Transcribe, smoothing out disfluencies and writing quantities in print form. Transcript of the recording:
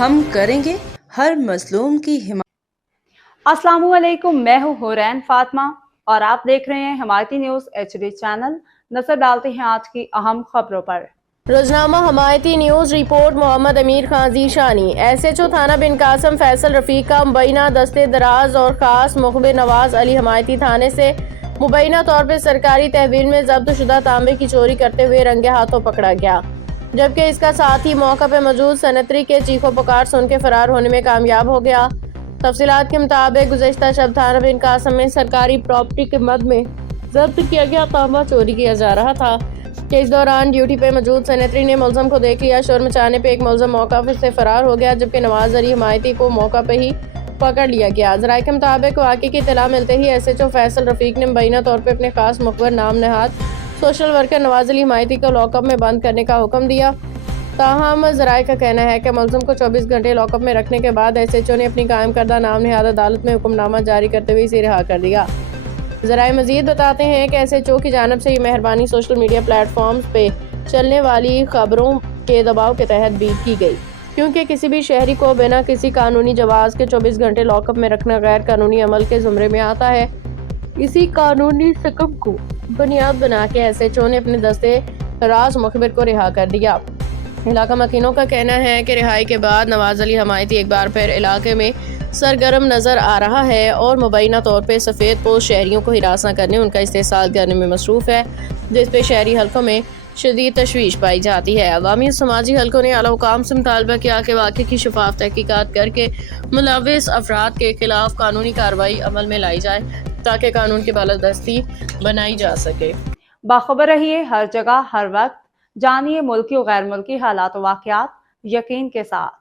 ہم کریں گے ہر مظلوم کی حمایت۔ السلام علیکم، میں ہوں حورین فاطمہ اور آپ دیکھ رہے ہیں حمایتی نیوز HD چینل۔ نظر ڈالتے ہیں آج کی اہم خبروں پر۔ روزنامہ حمایتی نیوز رپورٹ محمد امیر خان ذیشانی SHO تھانہ بن قاسم فیصل رفیق کا مبینہ دستے دراز اور خاص مخبر نواز علی حمایتی تھانے سے مبینہ طور پر سرکاری تحویل میں ضبط شدہ تانبے کی چوری کرتے ہوئے رنگے ہاتھوں پکڑا گیا، جبکہ اس کا ساتھی موقع پہ موجود سینیٹری کے چیخو پکار سن کے فرار ہونے میں کامیاب ہو گیا۔ تفصیلات کے مطابق گزشتہ شب تھانہ بن قاسم میں سرکاری پراپرٹی کے مد میں ضبط کیا گیا تانبا چوری کیا جا رہا تھا کہ اس دوران ڈیوٹی پہ موجود سینیٹری نے ملزم کو دیکھ لیا۔ شور مچانے پہ ایک ملزم موقع سے فرار ہو گیا، جبکہ نواز علی حمایتی کو موقع پہ ہی پکڑ لیا گیا۔ ذرائع کے مطابق واقعے کی اطلاع ملتے ہی SHO فیصل رفیق نے مبینہ طور پہ اپنے خاص مخبر نام نہاد سوشل ورکر نواز علی حمایتی کو لاک اپ میں بند کرنے کا حکم دیا۔ تاہم ذرائع کا کہنا ہے کہ ملزم کو 24 گھنٹے لاک اپ میں رکھنے کے بعد SHO نے اپنی قائم کردہ نام نہاد عدالت میں حکم نامہ جاری کرتے ہوئے اسے رہا کر دیا۔ ذرائع مزید بتاتے ہیں کہ SHO کی جانب سے یہ مہربانی سوشل میڈیا پلیٹ فارمز پہ چلنے والی خبروں کے دباؤ کے تحت بھی کی گئی، کیونکہ کسی بھی شہری کو بنا کسی قانونی جواز کے 24 گھنٹے لاک اپ میں رکھنا غیر قانونی عمل کے زمرے میں آتا ہے۔ اسی قانونی حکم کو بنیاد بنا کے SHO نے اپنے دستے راز مخبر کو رہا کر دیا۔ علاقہ مکینوں کا کہنا ہے کہ رہائی کے بعد نواز علی حمایتی ایک بار پھر علاقے میں سرگرم نظر آ رہا ہے اور مبینہ طور پہ سفید پوش شہریوں کو ہراساں کرنے، ان کا استحصال کرنے میں مصروف ہے، جس پہ شہری حلقوں میں شدید تشویش پائی جاتی ہے۔ عوامی اور سماجی حلقوں نے اعلیٰ حکام سے مطالبہ کیا کہ واقعے کی شفاف تحقیقات کر کے ملوث افراد کے خلاف قانونی کارروائی عمل میں لائی جائے تاکہ قانون کی بالادستی بنائی جا سکے۔ باخبر رہیے ہر جگہ ہر وقت، جانیے ملکی و غیر ملکی حالات و واقعات یقین کے ساتھ۔